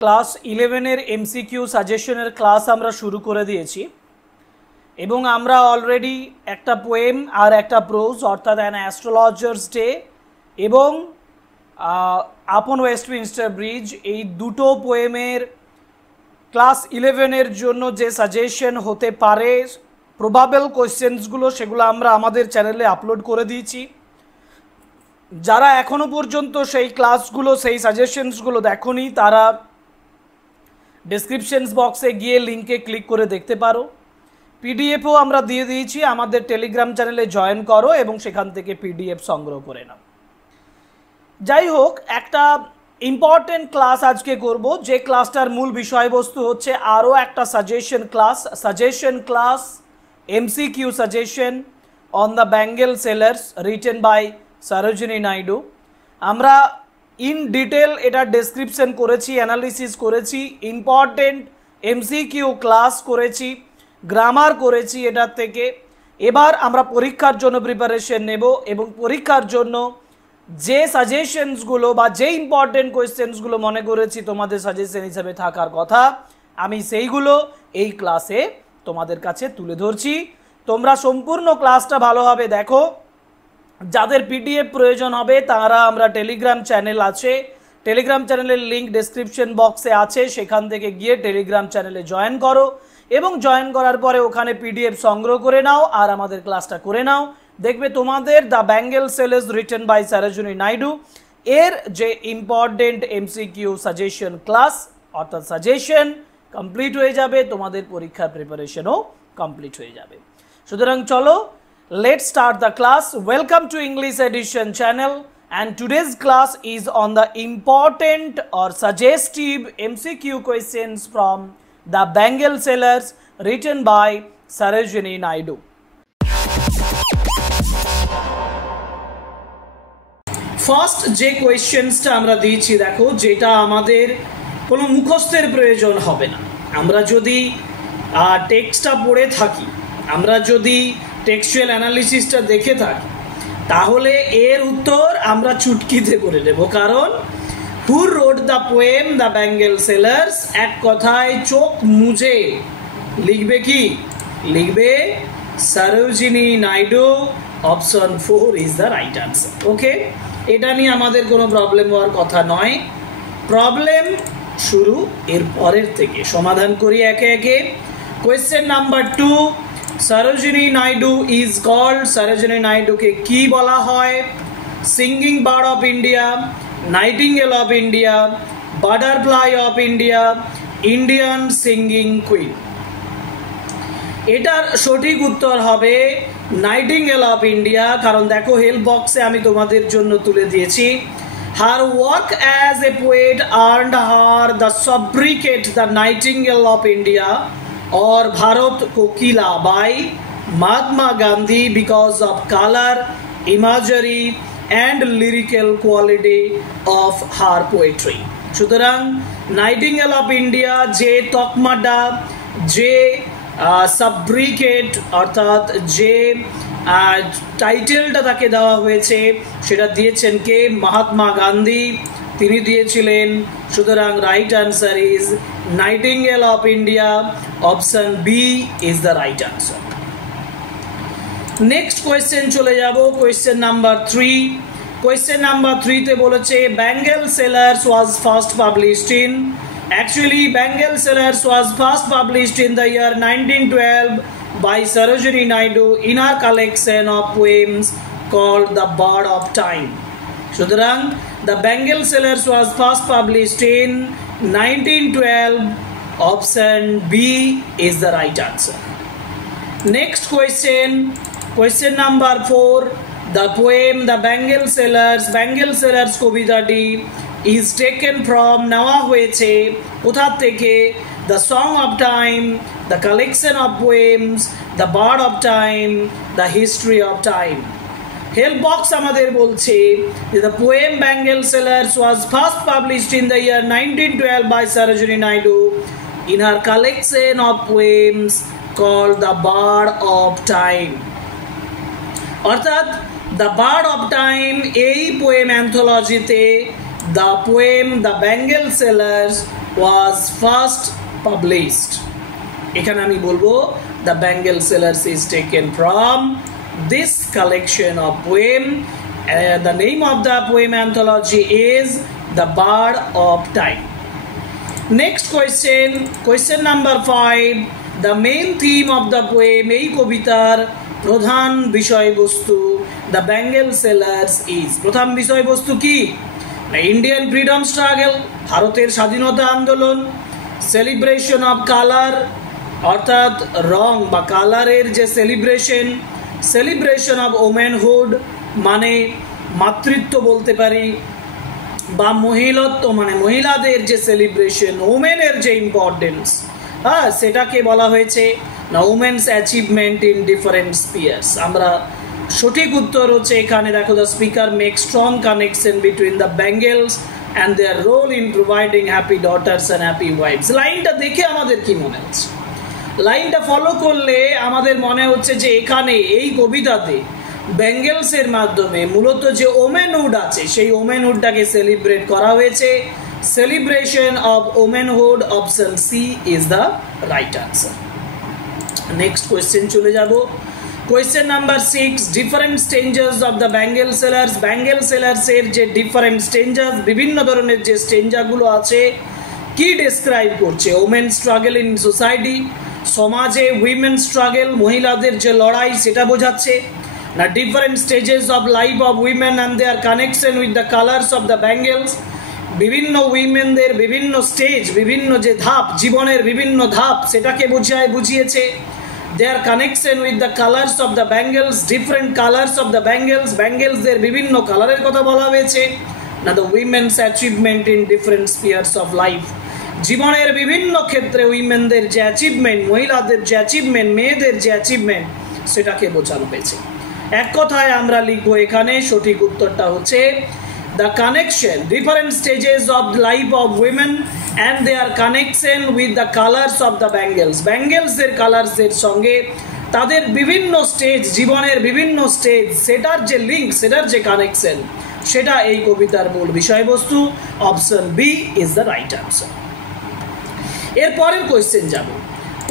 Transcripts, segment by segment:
Class 11 এর MCQ সাজেশনের class আমরা শুরু করে দিয়েছি এবং আমরা অলরেডি একটা পোয়েম আর একটা প্রোজ অর্থাৎ অ্যান অ্যাস্ট্রোলজার্স ডে এবং আপন ওয়েস্টমিনস্টার ব্রিজ এই দুটো পোয়েমের ক্লাস 11 এর জন্য যে সাজেশন হতে পারে প্রবাবল কোয়েশ্চেন্সগুলো সেগুলো আমরা আমাদের চ্যানেলে আপলোড করে দিয়েছি। যারা এখনো পর্যন্ত সেই ক্লাসগুলো সেই সাজেশনসগুলো দেখোনি তারা ডেসক্রিপশনস বক্সে গিয়ে লিঙ্কে ক্লিক করে দেখতে পারো। পিডিএফও আমরা দিয়ে দিয়েছি, আমাদের টেলিগ্রাম চ্যানেলে জয়েন করো এবং সেখান থেকে পিডিএফ সংগ্রহ করে নাও। যাই হোক, একটা ইম্পর্টেন্ট ক্লাস আজকে করব, যে ক্লাসটার মূল বিষয়বস্তু হচ্ছে আরও একটা suggestion class MCQ suggestion on the bangle sellers written by Sarojini Naidu. আমরা ইন ডিটেল এটা ডেসক্রিপশন করেছি, অ্যানালিসিস করেছি, ইম্পর্টেন্ট এমসিকিউ ক্লাস করেছি, গ্রামার করেছি এটার থেকে। এবার আমরা পরীক্ষার জন্য প্রিপারেশন নেব এবং পরীক্ষার জন্য যে সাজেশনসগুলো বা যে ইম্পর্টেন্ট কোয়েশ্চেন্সগুলো মনে করেছি তোমাদের সাজেশন হিসাবে থাকার কথা আমি সেইগুলো এই ক্লাসে তোমাদের কাছে তুলে ধরছি। তোমরা সম্পূর্ণ ক্লাসটা ভালোভাবে দেখো। যাদের পিডিএফ প্রয়োজন হবে তারা আমরা টেলিগ্রাম চ্যানেল আছে, টেলিগ্রাম চ্যানেলের লিঙ্ক ডেসক্রিপশন বক্সে আছে, সেখান থেকে গিয়ে টেলিগ্রাম চ্যানেলে জয়েন করো এবং জয়েন করার পরে ওখানে পিডিএফ সংগ্রহ করে নাও আর আমাদের ক্লাসটা করে নাও। দেখবে তোমাদের the bangle sellers written by Sarojini Naidu এর যে ইম্পর্টেন্ট এমসিকিউ সাজেশন ক্লাস অর্থাৎ সাজেশন কমপ্লিট হয়ে যাবে, তোমাদের পরীক্ষার প্রিপারেশনও কমপ্লিট হয়ে যাবে। সুতরাং চলো, let's start the class. Welcome to English Edition channel, and today's class is on the important or suggestive MCQ questions from the Bengal Sellers written by Sarojini Naidu. First যে কোয়েশ্চেন্সটা আমরা দিয়েছি দেখো, যেটা আমাদের কোনো মুখস্থের প্রয়োজন হবে না। আমরা যদি টেক্সটটা পড়ে থাকি, আমরা যদি টেক্সচুয়াল অ্যানালিসিসটা দেখে থাকি, তাহলে এর উত্তর আমরা চুটকিতে করে নেব। কারণ who wrote the poem the bangle sellers, এক কথায় চোখ মুজে লিখবে কি? লিখবে Sarojini Naidu. Option 4 is the right answer. Okay, এটা নিয়ে আমাদের কোনো প্রবলেম হওয়ার কথা নয়। প্রবলেম শুরু এর পরের থেকে, সমাধান করি একে একে। Question number 2, Sarojini Naidu is called, Sarojini নাইডুকে কি বলা হয়? Singing bird of India, nightingale of India, butterfly of India, Indian singing queen. এটার সঠিক উত্তর হবে নাইটিঙ্গেল অফ ইন্ডিয়া। কারণ দেখো, হেল্প বক্সে আমি তোমাদের জন্য তুলে দিয়েছি। Her work as a poet earned her the sobriquet the nightingale of India or Bharat Kokila by Mahatma Gandhi because of color, imagery and lyrical quality of her poetry. সুতরাং nightingale of India যে তকমাটা, যে সাব্রিকেট অর্থাৎ যে টাইটেলটা তাকে দেওয়া হয়েছে সেটা দিয়েছেন কে? মহাত্মা গান্ধী, তিনি দিয়েছিলেন। সুতরাং right answer is nightingale of India. Option B is the right answer. Next question চলে যাব, কোয়েশ্চেন নাম্বার 3। কোয়েশ্চেন নাম্বার 3 তে বলেছে bangle sellers was first published in. Actually bangle sellers was first published in the year 1912 by Sarojini Naidu in her collection of poems called The Bird of Time. সুতরাং The Bengal Sellers was first published in 1912. Option B is the right answer. Next question, question number 4. The poem The Bengal Sellers কবিতাটি is taken from নেওয়া হয়েছে কোথা থেকে? The Song of Time, The Collection of Poems, The Bird of Time, The History of Time. Help box আমাদের বলছে যে the poem bangle sellers was first published in the year 1912 by Sarojini Naidu in her collection of poems called the bird of time. অর্থাৎ the bird of time এই poem অ্যান্থোলজিতে the poem the bangle sellers was first published? এখানে আমি বলবো the Bengal Sellers is taken from this collection of poem. The name of the poem anthology is The Bard of Time. Next question, question number 5. The main theme of the poem, এই কবিতার প্রধান বিষয়বস্তু The Bengal Sellers is, প্রধান বিষয়বস্তু কি? Indian freedom struggle, ভারতের স্বাধীনতা আন্দোলন, সেলিব্রেশন অফ কালার অর্থাৎ রং বা কালারের যে সেলিব্রেশন, সেলিব্রেশন অফ ওমেনহুড মানে মাতৃত্ব বলতে পারি, বা মহিলত্ব মানে মহিলাদের যে সেলিব্রেশন, ওমেনের যে ইম্পর্টেন্স, হ্যাঁ সেটাকে বলা হয়েছে না women's achievement in different spheres. আমরা সঠিক উত্তর হচ্ছে এখানে দেখো, the speaker make strong connection between the bangles and their role in providing happy daughters and happy wives. লাইনটা দেখে আমাদের কি মনে হচ্ছে? লাইনটা ফলো করলে আমাদের মনে হচ্ছে যে এখানে এই কবিতাতে বেঙ্গলসের মাধ্যমে মূলত যে ওমেনহুড আছে সেই ওমেনহুডটাকে সেলিব্রেট করা হয়েছে। Celebration of womanhood, option C is the right answer. Next question চলে যাব। Question number 6, different stanzas of the bangle sellers. Bangle সেলার্সের যে ডিফারেন্ট স্টেঞ্জার্স, বিভিন্ন ধরনের যে স্টেঞ্জারগুলো আছে কি ডিসক্রাইব করছে? ওমেন স্ট্রাগল ইন সোসাইটি, সমাজে উইমেন স্ট্রাগল, মহিলাদের যে লড়াই সেটা বোঝাচ্ছে না। Different stages of life of women and their connection with the colours of the bangles, বিভিন্ন উইমেনদের বিভিন্ন স্টেজ, বিভিন্ন যে ধাপ, জীবনের বিভিন্ন ধাপ সেটাকে বুঝিয়েছে। Their connection with the colours of the bangles, different colours of the bangles, বেঙ্গলসদের বিভিন্ন কালারের কথা বলা হয়েছে না। The women's achievement in different spheres of life, জীবনের বিভিন্ন ক্ষেত্রে উইমেনদের যে অ্যাচিভমেন্ট, মহিলাদের যে অ্যাচিভমেন্ট, মেয়েদের যে অ্যাচিভমেন্ট সেটাকে বোঝানো হয়েছে। এক কথায় আমরা লিখবো এখানে সঠিক উত্তরটা হচ্ছে the connection, different stages of life of women and their connection with the colours of the bangles, বেঙ্গলসদের কালার্সের সঙ্গে তাদের বিভিন্ন স্টেজ, জীবনের বিভিন্ন স্টেজ, সেটার যে লিঙ্ক, সেটার যে কানেকশন, সেটা এই কবিতার মূল বিষয়বস্তু। Option B is the right answer. এর পরের কোয়েশ্চেন যাব।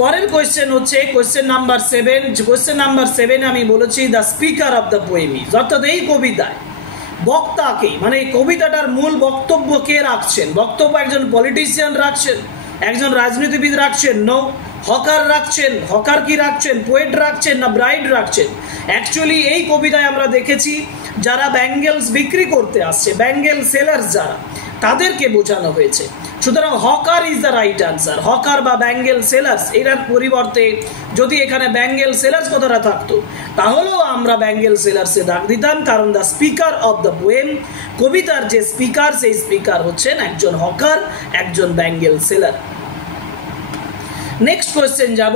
পরের কোয়েশ্চেন হচ্ছে কোয়েশ্চেন নাম্বার 7। কোয়েশ্চেন নাম্বার 7 আমি বলেছি the speaker of the poem is, অর্থাৎ এই কবিতায় বক্তাকে মানে এই কবিতাটার মূল বক্তব্য কে রাখছেন? বক্তব্য একজন পলিটিশিয়ান রাখছেন, একজন রাজনীতিবিদ রাখছেন, নো। হকার রাখছেন, হকার কি রাখছেন? পোয়েট রাখছেন না ব্রাইড রাখছেন? অ্যাকচুয়ালি এই কবিতায় আমরা দেখেছি যারা ব্যাঙ্গেলস বিক্রি করতে আসছে, ব্যাঙ্গেল সেলার্স যারা, তাদেরকে বোঝানো হয়েছে। সুতরাং hawker is the right answer. Hawker বা ব্যাঙ্গেল সেলার্স, এটার পরিবর্তে যদি এখানে ব্যাঙ্গেল সেলার্স কথাটা থাকতো তাহলেও আমরা ব্যাঙ্গেল সেলার্সে দাগ দিতাম, কারণ the speaker of the poem, কবিতার যে স্পিকার, সেই স্পিকার হচ্ছেন একজন হকার, একজন ব্যাঙ্গেল সেলার। নেক্সট কোয়েশ্চেন যাব।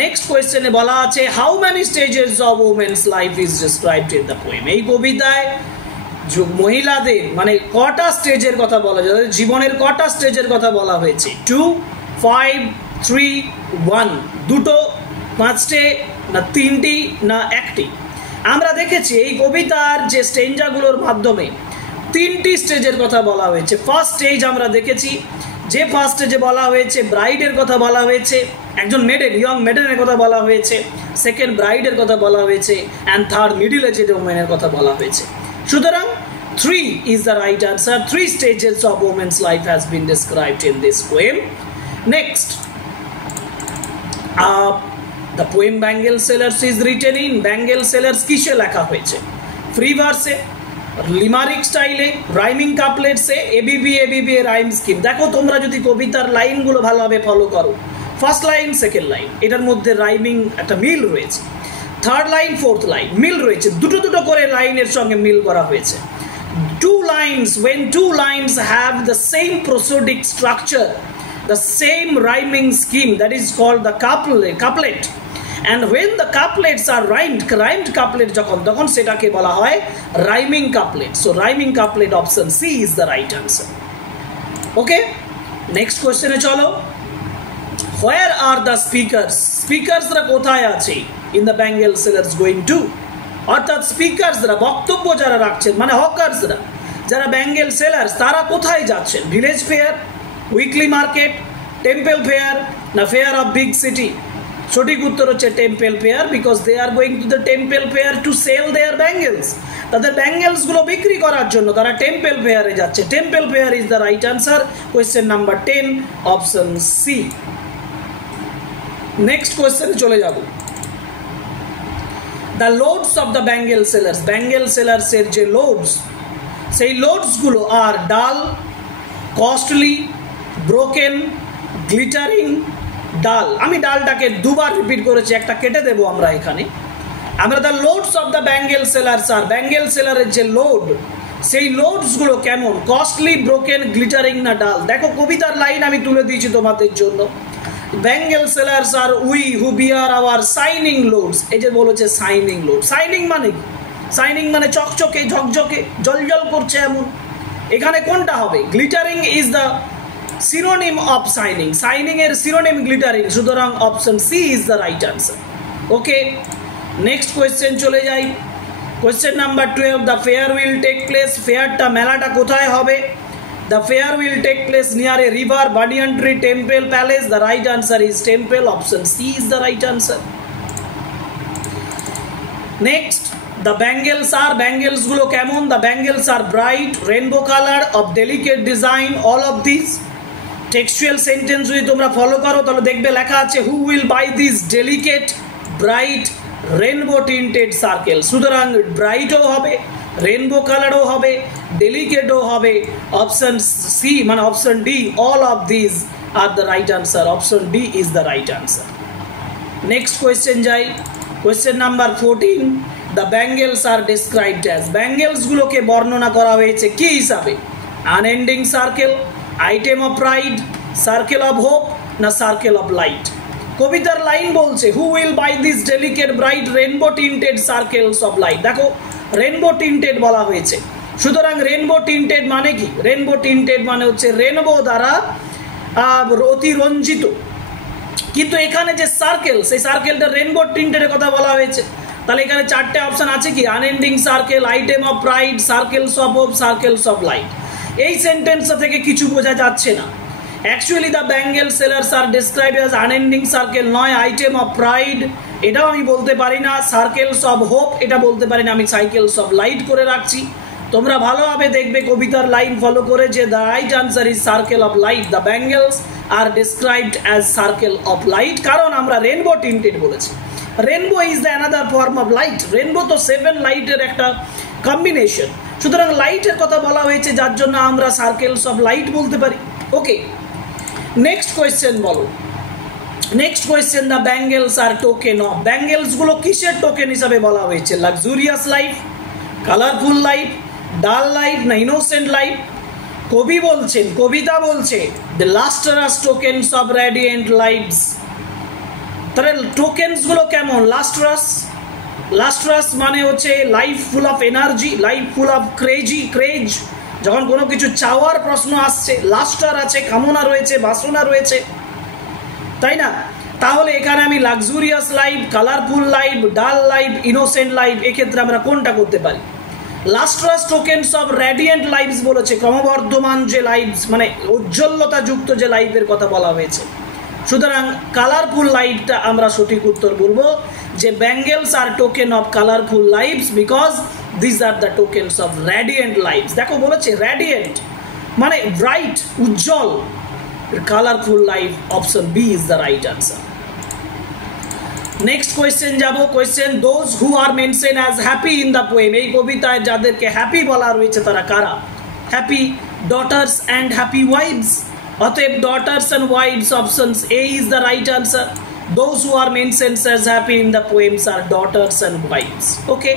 নেক্সট কোয়েশ্চেনে বলা আছে how many stages of women's life is described in the poem. এই কবিতায় মহিলাদের মানে কটা স্টেজের কথা বলা যায়, জীবনের কটা স্টেজের কথা বলা হয়েছে? 2, 5, 3, 1, দুটো, পাঁচটে না তিনটি না একটি? আমরা দেখেছি এই কবিতার যে স্টেঞ্জাগুলোর মাধ্যমে তিনটি স্টেজের কথা বলা হয়েছে। ফার্স্ট স্টেজ আমরা দেখেছি, যে ফার্স্ট স্টেজে বলা হয়েছে ব্রাইডের কথা বলা হয়েছে, একজন মেডেন, ইয়ং মেডেনের কথা বলা হয়েছে। সেকেন্ড ব্রাইডের কথা বলা হয়েছে, অ্যান্ড থার্ড মিডিল এজেড ওমেনের কথা বলা হয়েছে। সুতরাং 3 is the right answer. 3 stages of women's life has been described in this poem. Next, the poem Bengal Sellers is written in Bengal Sellers কিসে লেখা হয়েছে? ফ্রি ভার্সে, লিমারিক স্টাইলে, রাইমিং কাপলেটসে, এবিবি রাইম স্কিম। দেখো তোমরা যদি কবিতার লাইনগুলো ভালোভাবে ফলো করো, ফার্স্ট লাইন সেকেন্ড লাইন এটার মধ্যে রাইমিং একটা মিল রয়েছে, থার্ড লাইন ফোর্থ লাইন মিল রয়েছে, দুটো দুটো করে লাইনের সঙ্গে মিল করা হয়েছে। Two lines, when two lines have the same prosodic structure, the same rhyming scheme, that is called the couplet. And when the couplets are rhymed couplet তখন সেটাকে বলা হয় rhyming couplet. So rhyming couplet, option C is the right answer. Okay, next question এ চলো। Where are the speakers? Speakersরা কোথায় আছে in the Bengal Sellers going to? অর্থাৎ স্পিকার্সরা, বক্তব্য যারা রাখছেন মানে হকার্সরা, যারা ব্যাঙ্গেল সেলার্স, তারা কোথায় যাচ্ছেন? Village fair, weekly market, temple fair না ফেয়ার অফ বিগ সিটি? সঠিক উত্তর হচ্ছে temple fair, because they are going to the temple fair to sell their bangles. তাদের ব্যাঙ্গেলস গুলো বিক্রি করার জন্য তারা টেম্পল ফেয়ারে যাচ্ছে। Temple fair is the right answer. Question number 10, option C. Next কোয়েশ্চেনে চলে যাব। The loads of the bangle sellers, bangle সেলার্সের যে লোডস, সেই লোডসগুলো আর ডাল, কস্টলি, ব্রোকেন, গ্লিটারিং, ডাল। আমি ডালটাকে দুবার রিপিট করেছি, একটা কেটে দেবো আমরা এখানে। আমরা the loads of the bangle sellers আর ব্যাঙ্গেল সেলারের যে লোড, সেই লোডসগুলো কেমন, কস্টলি, ব্রোকেন, গ্লিটারিং না ডাল? দেখো কবিতার লাইন আমি তুলে দিয়েছি তোমাদের জন্য। Bangle sellers are we who bear our shining loads. এই যে বলেছে শাইনিং লোড, শাইনিং মানে কি? শাইনিং মানে চকচকে, ঝকঝকে, জলজল করছে এমন। এখানে কোনটা হবে? Glittering is the synonym of shining, shining এর সিনোনিম গ্লিটারিং, সুতরাং option C is the right answer. Okay, next question চলে যাই। Question number 12, the fair will take place, ফেয়ারটা মেলাটা কোথায় হবে? The fair will take place near a river, banyan tree, temple, palace. The right answer is temple. Option C is the right answer. Next, the bangles are, bangles gulo kemon? The bangles are bright, rainbow color, of delicate design. All of these textual sentence যদি তোমরা follow করো তাহলে দেখবে লেখা আছে who will buy these delicate, bright, rainbow tinted circles. সুতরাং ব্রাইটও হবে, rainbow কালারও হবে, ডেলিকেটও হবে। অপশন সি মানে option D, all of this are the right answer. Option D is the right answer. Next question যাই। Question number 14, the bangles are described as, ব্যাঙ্গেলসগুলোকে বর্ণনা করা হয়েছে কি হিসাবে? Unending circle, item of pride, circle of hope না circle of light? কবিতার line বলছে who will buy this delicate, bright, rainbow tinted circles of light. দেখো রেনবো টিন্টেড বলা হয়েছে, সুতরাং রেনবো টিন্টেড মানে কি? রেনবো টিন্টেড মানে হচ্ছে রেনবো দ্বারা অতিরঞ্জিত। কিন্তু এখানে যে সার্কেল, সেই সার্কেলটা রেনবো টিন্টেডের কথা বলা হয়েছে। তাহলে এখানে চারটে অপশন আছে কি? Unending circle, item of pride, circles of hope, circles of light. এই সেন্টেন্সটা থেকে কিছু বোঝা যাচ্ছে না। Actually the bangle sellers are described as unending circle নয়, আইটেম অফ প্রাইড এটাও আমি বলতে পারি না, সার্কেলস অফ হোপ এটা বলতে পারি না, আমি সাইকেলস অফ লাইট করে রাখছি। তোমরা ভালোভাবে দেখবে কবিতার লাইন ফলো করে যে the right answer is circle of light. The bangles are described as circle of light, কারণ আমরা রেনবো টিন্টেড বলেছি। Rainbow is the another form of light. Rainbow তো 7 লাইটের একটা কম্বিনেশন, সুতরাং লাইটের কথা বলা হয়েছে যার জন্য আমরা সার্কেলস অফ লাইট বলতে পারি। ওকে, নেক্সট কোয়েশ্চেন বলো। Next question, the bangles are token of, bangles গুলো কিসের টোকেন হিসাবে বলা হয়েছে? Luxurious life, colourful life, dull life না ইনোসেন্ট লাইফ? কবি বলছেন, কবিতা বলছে the lustrous tokens of radiant lifes. তাহলে টোকেনস গুলো কেমন? লাস্টারাস, লাস্টারাস মানে হচ্ছে life full of energy, life full of craze. যখন কোনো কিছু চাওয়ার প্রশ্ন আসছে, লাস্টার আছে, কামনা রয়েছে, বাসনা রয়েছে, তাই না? তাহলে এখানে আমি luxurious life, colourful life, dull life, innocent life, এক্ষেত্রে আমরা কোনটা করতে পারি? Lustrous tokens of radiant lifes বলেছে, ক্রমবর্ধমান যে লাইফস মানে উজ্জ্বলতা যুক্ত যে লাইফের কথা বলা হয়েছে। সুতরাং কালারফুল লাইফটা আমরা সঠিক উত্তর বলবো যে bangles are token of colourful lives because this are the tokens of radiant lives. দেখো বলেছে রেডিয়েন্ট মানে ব্রাইট, উজ্জ্বল, colourful life. Option B is the right answer. Next question যাব। Question, those who are mention as happy in the poem, এই কবিতায় যাদেরকে happy বলা রয়েছে তারা কারা? Happy daughters and happy wives. অতএব daughters and wives, option A is the right answer. Those who are mentioned as happy in the poems are daughters and wives. Okay.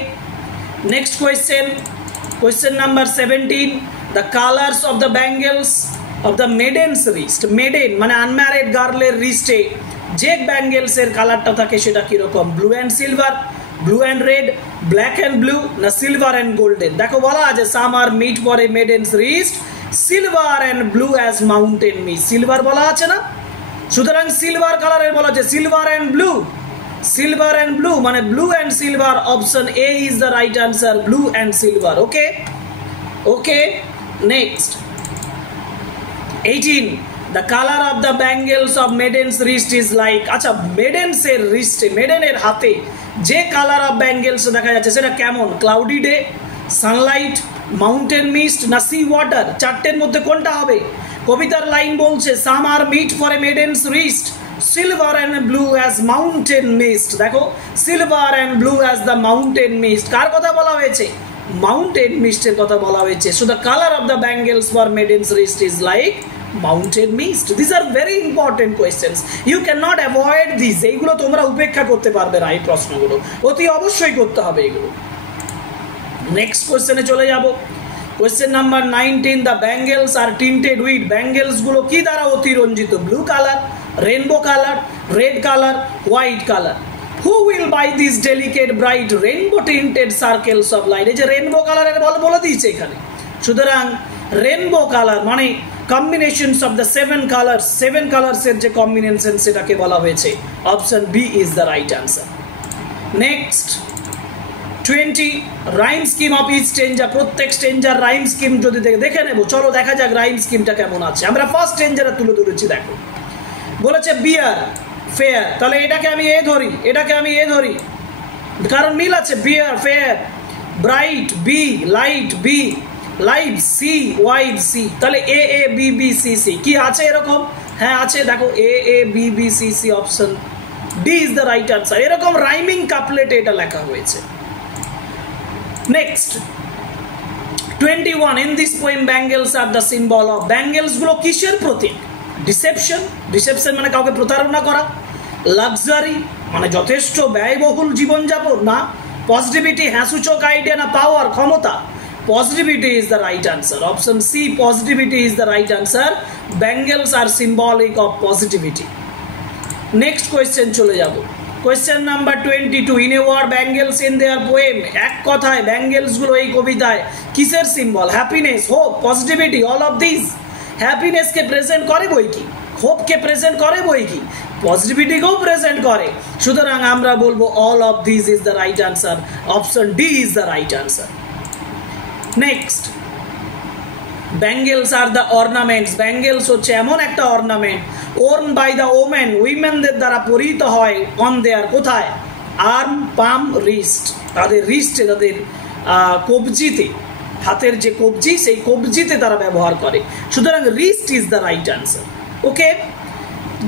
Next question. Question number 17. The colors of the bangles of the maiden's wrist. Maiden মানে unmarried girl-এর wrist-এ যে ব্যাঙ্গেলসের কালারটা থাকে সেটা কিরকম? Blue and silver, blue and red, black and blue না সিলভার অ্যান্ড গোল্ডেন? দেখো বলা আছে some are meet for a maiden's wrist, silver and blue as mountain মি। সিলভার বলা আছে না, সুতরাং সিলভার কালারের বলা আছে silver and blue. Silver and blue মানে blue and silver. Option A is the right answer, blue and silver. Okay okay, next 18. The colour of the bangles of maiden's wrist is like. আচ্ছা, মেডেন্সের রিস্টে, মেডেনের হাতে যে colour of bangles দেখা যাচ্ছে সেটা কেমন? Cloudy day, sunlight, mountain mist না sea water? চারটের মধ্যে কোনটা হবে? কবিতার লাইন বলছে some are meet for a maiden's wrist, silver and blue as mountain mist. দেখো, silver and blue as the mountain mist, কার কথা বলা হয়েছে? মাউন্টেন মিস্টের কথা বলা হয়েছে। So the colour of the bangles for maiden's wrist is like mountain mist. This are very important questions, you can not avoid this. এইগুলো তোমরা উপেক্ষা করতে পারবে না, এই প্রশ্নগুলো অতি অবশ্যই করতে হবে এগুলো। নেক্সট কোয়েশ্চেনে চলে যাব। Question number 19, the bangles are tinted with. Bangles গুলো কি দ্বারা অতিরঞ্জিত? Blue colour, rainbow colour, red colour, white colour. Who will buy this delicate bright rainbow tinted circles of light? এই যে রেনবো কালারের বলে দিয়েছে এখানে। সুতরাং রেনবো কালার মানে কম্বিনেশনস অফ দ্য সেভেন কালার্সের যে কম্বিনেশন সেটাকে বলা হয়েছে। Option B is the right answer. Next 20, rhyme scheme of each stranger. প্রত্যেক স্ট্রেঞ্জার রাইম স্কিম যদি দেখে নেবো, চলো দেখা যাক রাইম স্কিমটা কেমন আছে। আমরা ফার্স্ট স্ট্রেঞ্জারে তুলে ধরেছি, দেখো বলেছে বিয়ার ফেয়ার, তাহলে এটাকে আমি এ ধরি, এটাকে আমি এ ধরি, কারণ মিল আছে। Bear fair, bright B, light B, live C, wide C, তাহলে A A B B C C কি আছে এরকম? হ্যাঁ আছে, দেখো A A B B C C, option D is the right answer. এরকম রাইমিং কাপলেটে এটা লেখা হয়েছে। Next 21, in this poem bangles are the symbol of. Bangles গুলো কিসের প্রতীক? ডিসেপশন, ডিসেপশন মানে কাউকে প্রতারণা করা। লাক্সারি মানে যথেষ্ট ব্যয়বহুল জীবনযাপন না। পজিটিভিটি, হ্যাঁসূচক আইডিয়া না পাওয়ার, ক্ষমতা? Positivity is the right answer. Option C, positivity is the right answer. Bangles are symbolic of positivity. Next question চলে যাব। Question number 22, in a word bangles in their poem। এক কথায় ব্যাঙ্গেলস গুলো এই কবিতায় কিসের symbol? Happiness, hope, positivity, all of this. Happiness K present করে বই কি, হোপ কে প্রেজেন্ট করে বই কি, পজিটিভিটিকেও প্রেজেন্ট করে। সুতরাং আমরা বলবো all of this is the right answer. Option D is the right answer. Next, bangles are the ornaments. Bangles হচ্ছে এমন একটা ornament worn by the women, উইমেনদের দ্বারা পরিহিত হয়। অন দেয়ার, কোথায়? আর্ম, পাম, রিস্ট, তাদের রিস্টে, তাদের কবজিতে, হাতের যে কবজি সেই কবজিতে তারা ব্যবহার করে। সুতরাং wrist is the right answer. Okay,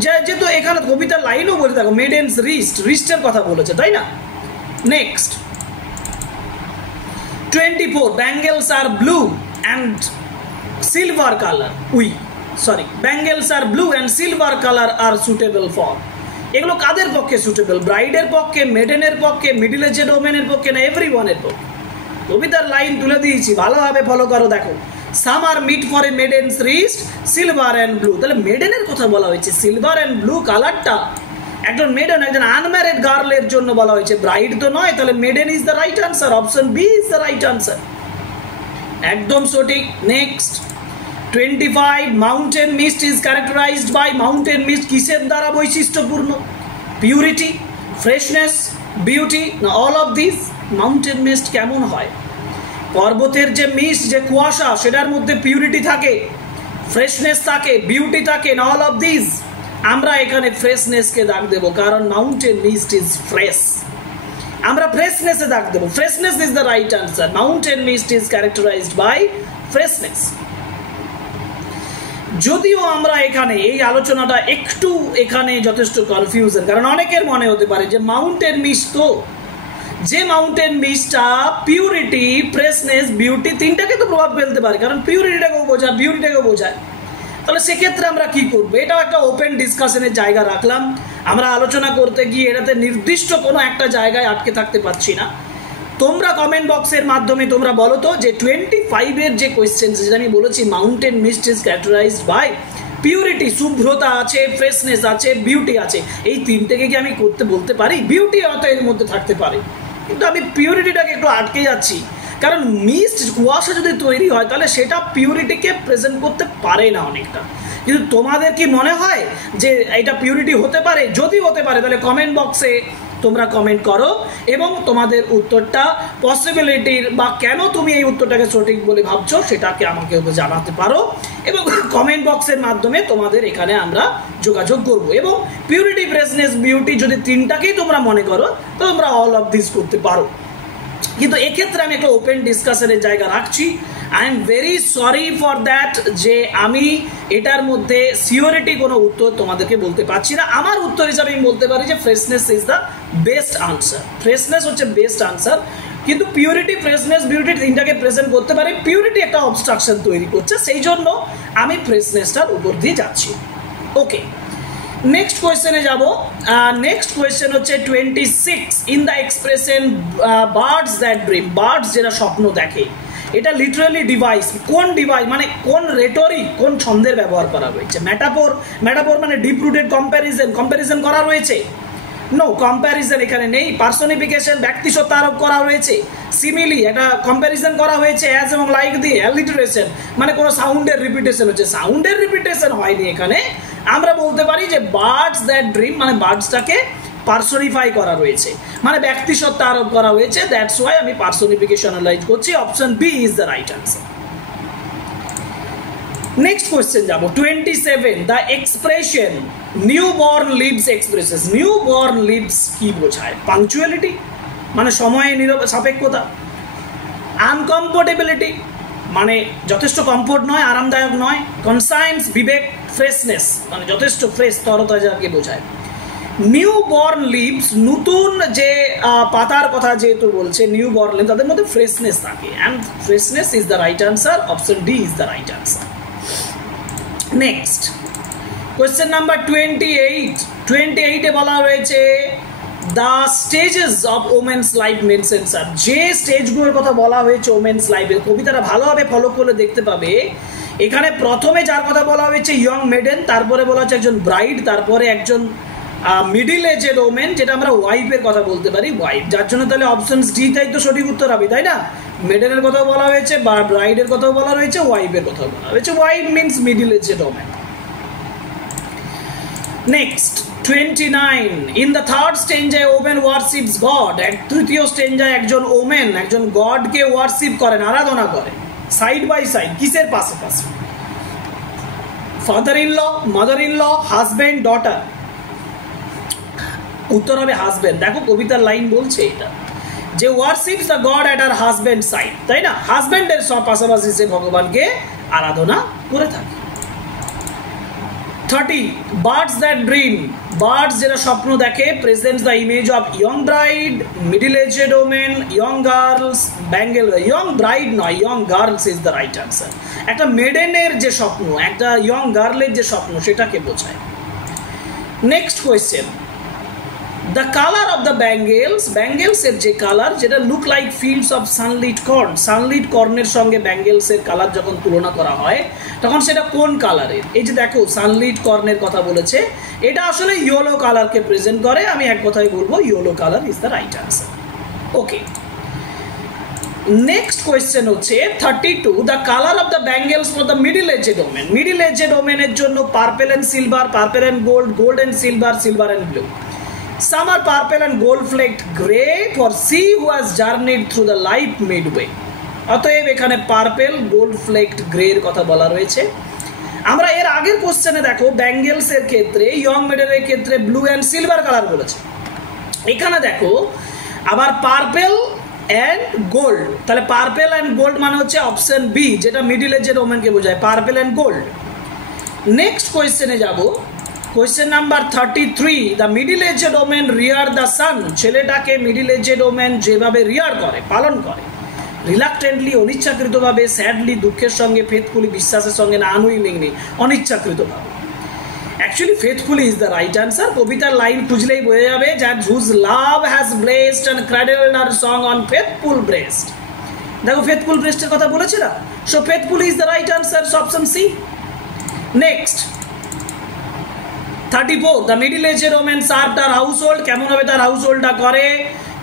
যেহেতু এখানে কবিতার লাইনও বলে দেখো মেডেন্স রিস্ট, রিস্টের কথা বলেছে, তাই না? Next 24, bangles are blue and silver colour bangles are blue and silver colour are suitable for. এগুলো কাদের পক্ষে সুটেবল? ব্রাইডের পক্ষে, মেডেনের পক্ষে, মিডিল এজেড ওমেনের পক্ষে না এভরিওয়ানের পক্ষে? কবিতার লাইন তুলে দিয়েছি, ভালোভাবে ফলো করো। দেখো, some are meet for a maiden's wrist, silver and blue, তাহলে মেডেনের কথা বলা হয়েছে। সিলভার অ্যান্ড ব্লু কালারটা একজন মেডেন, একজন আনম্যারিড গার্লের জন্য বলা হয়েছে, ব্রাইড তো নয়। তাহলে maiden is the right answer. Option B is the right answer, একদম সঠিক। Next 25, mountain mist is characterised by. Mountain mist কিসের দ্বারা বৈশিষ্ট্যপূর্ণ? পিউরিটি, ফ্রেশনেস, বিউটি না all of this? Mountain mist কেমন হয়? পর্বতের যে মিস্ট, যে কুয়াশা, সেটার মধ্যে পিউরিটি থাকে, ফ্রেশনেস থাকে, বিউটি থাকে না অল অফ দিস? আমরা এখানে ফ্রেশনেসকে দাগ দেবো, কারণ মাউন্টেন মিস্ট ইজ ফ্রেশ। আমরা ফ্রেশনেসে দাগ দেবো। Freshness is the right answer. Mountain mist is characterised by freshness. যদিও আমরা এখানে এই আলোচনাটা একটু এখানে যথেষ্ট কনফিউশন, কারণ অনেকের মনে হতে পারে যে মাউন্টেন মিস্ট তো, যে মাউন্টেন মিস্টটা পিউরিটি, ফ্রেশনেস, বিউটি তিনটাকে তো প্রভাব ফেলতে পারে, কারণ পিউরিটিটাকেও বোঝায়, বিউটিটাকেও বোঝায়। তাহলে সেক্ষেত্রে আমরা কি করবো? এটাও একটা ওপেন ডিসকাশনের জায়গা রাখলাম। আমরা আলোচনা করতে গিয়ে এটাতে নির্দিষ্ট কোনো একটা জায়গায় আটকে থাকতে পারছি না। তোমরা কমেন্ট বক্সের মাধ্যমে তোমরা বলো তো যে 25-এর যে কোয়েশ্চেন, যেটা আমি বলেছি mountain mist is characterised by purity, শুভ্রতা আছে, ফ্রেশনেস আছে, বিউটি আছে, এই তিনটেকে কি আমি বলতে পারি? বিউটি হয়তো এর মধ্যে থাকতে পারে, কিন্তু আমি পিউরিটিটাকে একটু আটকে যাচ্ছি, কারণ মিস্ট কুয়াশা যদি তৈরি হয় তাহলে সেটা পিউরিটিকে প্রেজেন্ট করতে পারে না অনেকটা। কিন্তু তোমাদের কি মনে হয় যে এটা পিউরিটি হতে পারে? যদি হতে পারে তাহলে কমেন্ট বক্সে তোমরা কমেন্ট করো এবং তোমাদের উত্তরটা পসিবিলিটির বা কেন তুমি এই উত্তরটাকে সঠিক বলে ভাবছো সেটাকে আমাকে জানাতে পারো এবং কমেন্ট বক্সের মাধ্যমে তোমাদের এখানে আমরা যোগাযোগ করব। এবং পিউরিটি, ফ্রেশনেস, বিউটি যদি তিনটাকেই তোমরা মনে করো তো তোমরা অল অফ দিস করতে পারো, কিন্তু এক্ষেত্রে আমি একটা ওপেন ডিসকাশনের জায়গা রাখছি। I am very sorry for that যে আমি এটার মধ্যে সিওরিটি কোনো উত্তর তোমাদেরকে বলতে পারছি না। আমার উত্তর হিসাবে আমি বলতে পারি যে freshness is the best answer, freshness হচ্ছে বেস্ট আনসার, কিন্তু পিউরিটি, ফ্রেশনেস, বিউটি তিনটাকে প্রেজেন্ট করতে পারে, পিউরিটি একটা অবস্ট্রাকশন তৈরি করছে, সেই জন্য আমি ফ্রেশনেসটার উপর দিয়ে যাচ্ছি। ওকে, নেক্সট কোয়েশ্চেনে যাব। নেক্সট কোয়েশ্চেন হচ্ছে 26 in the expression birds that dream, birds যেটা স্বপ্ন দেখে, এটা লিটারালি ডিভাইস, কোন ডিভাইস মানে কোন রেটরিক, কোন ছন্দের ব্যবহার করা রয়েছে? মেটাফোর, মেটাফোর মানে ডিপ রুটেড কম্প্যারিজন, কম্প্যারিজন করা রয়েছে? নো, কম্প্যারিজন এখানে নেই। পার্সনিফিকেশন, ব্যক্তিসত্তা আরোপ করা হয়েছে। সিমিলি, একটা কম্প্যারিজন করা হয়েছে অ্যাজ এবং লাইক দিয়ে। অ্যালিটারেশন মানে কোনো সাউন্ডের রিপিটেশন হচ্ছে, সাউন্ডের রিপিটেশন হয়নি এখানে। আমরা বলতে পারি যে বার্ডস দ্যাট ড্রিম মানে বার্ডসটাকে পার্সনিফাই করা রয়েছে, মানে ব্যক্তিসত্তা আরোপ করা হয়েছে, দ্যাটস ওয়াই আমি পার্সনিফিকেশনালাইজ করছি। Option B is the right answer. Next question যাব 27 the expression newborn leaves expresses, newborn leaves কি বোঝায়? পাংচুয়ালিটি মানে সময়ে সাপেক্ষতা, আনকমফোর্টেবিলিটি মানে যথেষ্ট কমফোর্ট নয়, আরামদায়ক নয়, কনসায়েন্স বিবেক, ফ্রেশনেস মানে যথেষ্ট ফ্রেশ, তরতাজাকে বোঝায়। নিউ বর্ন লিভস নতুন যে পাতার কথা যেহেতু বলছে, নিউ বর্ন লিভস তাদের মধ্যে ফ্রেশনেস থাকে, and freshness is the right answer. Option D is the right answer. Next question number 28 এ বলা হয়েছে the stages of women's life mention. Sir, যে স্টেজগুলোর কথা বলা হয়েছে ওমেন্স লাইফে, কবিতাটা ভালোভাবে ফলো করলে দেখতে পাবে এখানে প্রথমে যার কথা বলা হয়েছে ইয়ং মেডেন, তারপরে বলা হচ্ছে একজন ব্রাইড, তারপরে একজন মিডিল এজেড ওমেন, যেটা আমরা ওয়াইফের কথা বলতে পারি, ওয়াইফ, যার জন্য তাহলে অপশন ডি তাই তো সঠিক উত্তর হবে, তাই না? মেডেনের কথা বলা হয়েছে, বা ব্রাইডের কথা বলা রয়েছে, ওয়াইফের কথা বলা হয়েছে। Wife means middle aged women. Next 29 in the third স্টেঞ্জায় ওমেন ওয়ারশিপস গড, তৃতীয় স্টেঞ্জায় একজন ওমেন একজন গডকে ওয়ারশিপ করেন, আরাধনা করেন, সাইড বাই সাইড, কিসের পাশে পাশে? Father in law, mother in law, husband, daughter. উত্তর হবে হাজব্যান্ড। দেখো কবিতার লাইন বলছে এটা যে worships the god at her husband side, তাই না? হাজব্যান্ডের সব পাশাপাশি সে ভগবানকে আরাধনা করে থাকে। 30 বার্ডস দ্যাট ড্রিম, বার্ডস যেটা স্বপ্ন দেখে, presents the image of young bride, middle aged women, young girls, bangle, young bride নয়, young girls is the right answer. একটা মেডেনের যে স্বপ্ন, একটা ইয়ং গার্লের যে স্বপ্ন, সেটাকে বোঝায়। Next question the colour of the bangles, ব্যাঙ্গেলসের যে কালার, যেটা look like fields of sunlit corn, sunlit কর্নের সঙ্গে ব্যাঙ্গেলসের কালার যখন তুলনা করা হয় তখন সেটা কোন কালারের? এই যে দেখো সানলিট কর্নের কথা বলেছে, এটা আসলে ইয়েলো কালারকে প্রেজেন্ট করে। আমি এক কথাই বলবো yellow colour is the right answer. Okay, next question হচ্ছে 32 the colour of the bangles for the middle aged women, middle aged ওমেনের জন্য purple and silver, purple and gold, gold and silver, silver and blue. Some are purple and gold-flecked grey for she who has journeyed through the life midway. অতএব এখানে purple, gold flecked grey এর কথা বলা রয়েছে। আমরা এর আগের কোশ্চেনে দেখো ব্যাঙ্গেলস এর ক্ষেত্রে, ইয়ং মেডেলের ক্ষেত্রে ব্লু অ্যান্ড সিলভার কালার বলেছে। এখানে দেখো আবার পার্পেল অ্যান্ড গোল্ড, তাহলে পার্পেল অ্যান্ড গোল্ড মানে হচ্ছে অপশন বি, যেটা মিডিল এজেড ওমেনকে বোঝায়, পার্পেল অ্যান্ড গোল্ড। নেক্সট কোয়েশ্চেনে যাব, question number 33 the middle aged women rear the son, ছেলেটাকে মিডিল এজেড ওমেন যেভাবে রিয়ার করে, পালন করে, রিলাক্টেন্টলি, অনিচ্ছাকৃতভাবে, স্যাডলি, দুঃখের সঙ্গে, ফেথফুলি, বিশ্বাসের সঙ্গে, না আনউইলিংলি, অনিচ্ছাকৃতভাবে। Actually faithfully is the right answer. কবিতার লাইন খুঁজলেই বোঝা যাবে, that whose love has blessed and cradled her sons on faithful breast. দেখো ফেথফুল ব্রেস্টের কথা বলেছে না, so faithfully is the right answer, option C. Next 34 the middle aged women served her household, কেমন হবে তার হাউসহোল্ডটা করে?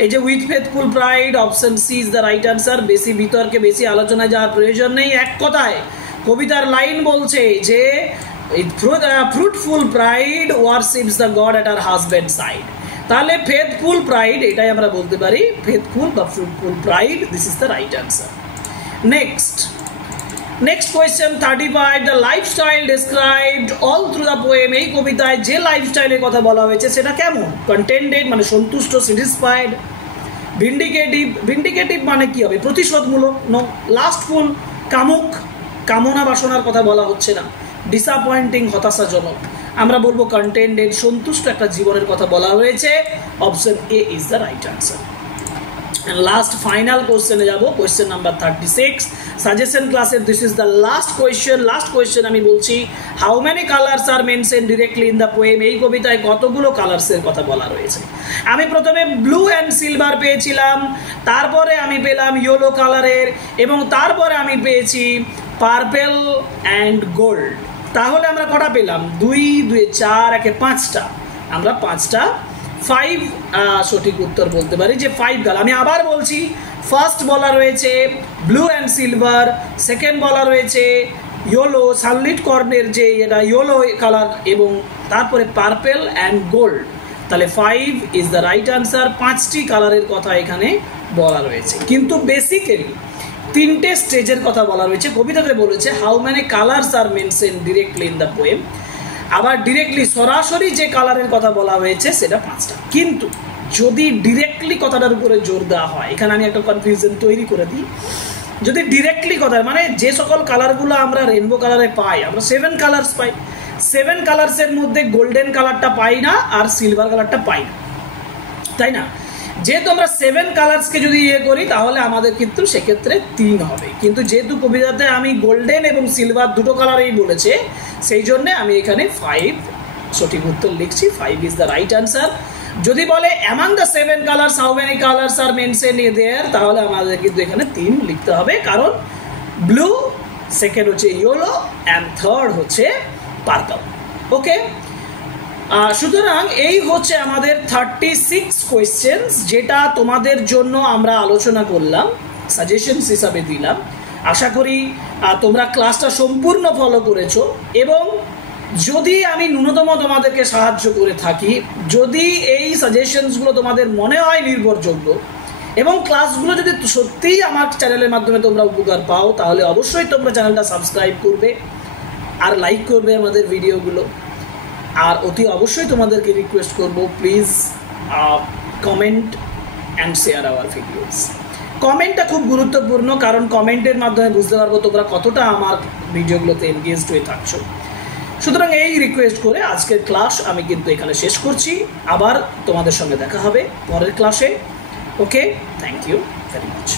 এই যে with faithful pride, option C is the right answer. বেশি বিতর্কে, বেশি আলোচনায় যাওয়ার প্রয়োজন নেই। এক কথায় কবিতার লাইন বলছে যে fruitful pride worships the god at her husband side, তাহলে ফেথফুল প্রাইড, এটাই আমরা বলতে পারি, ফেথফুল বা fruitful pride, this is the right answer. Next question 35, the lifestyle described all through the poem, এই কবিতায় যে লাইফস্টাইলের কথা বলা হয়েছে সেটা কেমন? কন্টেন্টেড মানে সন্তুষ্ট, স্যাটিসফাইড, ভিন্ডিকেটিভ মানে কি হবে? প্রতিশোধমূলক, নো। লাস্টফুল কামুক, কামনা বাসনার কথা বলা হচ্ছে না। ডিসঅ্যাপয়েন্টিং হতাশাজনক, আমরা বলবো কন্টেন্টেড, সন্তুষ্ট একটা জীবনের কথা বলা হয়েছে। Option A is the right answer. Last final কোশ্চেনে যাব, কোয়েশ্চেন নাম্বার 36, সাজেশন ক্লাসের this is the last question আমি বলছি, how many colours are mention directly in the poem, এই কবিতায় কতগুলো কালার্সের কথা বলা রয়েছে? আমি প্রথমে ব্লু অ্যান্ড সিলভার পেয়েছিলাম, তারপরে আমি পেলাম ইয়েলো কালারের, এবং তারপরে আমি পেয়েছি পার্পেল অ্যান্ড গোল্ড। তাহলে আমরা কটা পেলাম? 2 2 4 1 5টা, আমরা 5টা 5 সঠিক উত্তর বলতে পারি যে 5 কালার। আমি আবার বলছি, ফার্স্ট বলা রয়েছে ব্লু অ্যান্ড সিলভার, সেকেন্ড বলা রয়েছে ইয়েলো, সানলিট কর্নের যে এটা ইয়েলো কালার, এবং তারপরে পার্পেল অ্যান্ড গোল্ড। তাহলে 5 ইজ দ্য রাইট আনসার। 5টি কালারের কথা এখানে বলা রয়েছে, কিন্তু বেসিক্যালি 3টে স্টেজের কথা বলা রয়েছে। কবিতাতে বলেছে how many colours are mention directly in the poem, আবার ডিরেক্টলি সরাসরি যে কালারের কথা বলা হয়েছে সেটা 5টা। কিন্তু যদি ডিরেক্টলি কথাটার উপরে জোর দেওয়া হয়, এখানে আমি একটা কনফিউশন তৈরি করে দিই। যদি ডিরেক্টলি কথা মানে যে সকল কালারগুলো আমরা রেনবো কালারে পাই, আমরা 7 কালার্স পাই, 7 কালার্সের মধ্যে গোল্ডেন কালারটা পাই না আর সিলভার কালারটা পাই না, তাই না? যেহেতু আমরা 7 কালার্সকে যদি করি তাহলে আমাদের কিন্তু সেক্ষেত্রে 3 হবে, কিন্তু যেহেতু কবিতাতে আমি গোল্ডেন এবং সিলভার দুটো কালারেই বলেছে, সেই জন্যে আমি এখানে 5 সঠিক উত্তর লিখছি। 5 ইজ দ্য রাইট আনসার। যদি বলে among the 7 colours how many colours are mention there, তাহলে আমাদের কিন্তু এখানে 3 লিখতে হবে, কারণ ব্লু, সেকেন্ড হচ্ছে ইয়েলো, অ্যান্ড থার্ড হচ্ছে পার্পল। ওকে, সুতরাং এই হচ্ছে আমাদের 36 কোয়েশ্চেন্স, যেটা তোমাদের জন্য আমরা আলোচনা করলাম, সাজেশনস হিসাবে দিলাম। আশা করি তোমরা ক্লাসটা সম্পূর্ণ ফলো করেছো, এবং যদি আমি ন্যূনতম তোমাদেরকে সাহায্য করে থাকি, যদি এই সাজেশনসগুলো তোমাদের মনে হয় নির্ভরযোগ্য, এবং ক্লাসগুলো যদি সত্যিই আমার চ্যানেলের মাধ্যমে তোমরা উপকার পাও, তাহলে অবশ্যই তোমরা চ্যানেলটা সাবস্ক্রাইব করবে আর লাইক করবে আমাদের ভিডিওগুলো। আর অতি অবশ্যই তোমাদেরকে রিকোয়েস্ট করবো, please comment and share our videos. কমেন্টটা খুব গুরুত্বপূর্ণ, কারণ কমেন্টের মাধ্যমে বুঝতে পারবো তোমরা কতটা আমার ভিডিওগুলোতে এনগেজড হয়ে থাকছো। সুতরাং এই রিকোয়েস্ট করে আজকের ক্লাস আমি কিন্তু এখানে শেষ করছি। আবার তোমাদের সঙ্গে দেখা হবে পরের ক্লাসে। ওকে, থ্যাংক ইউ ভেরি মাচ।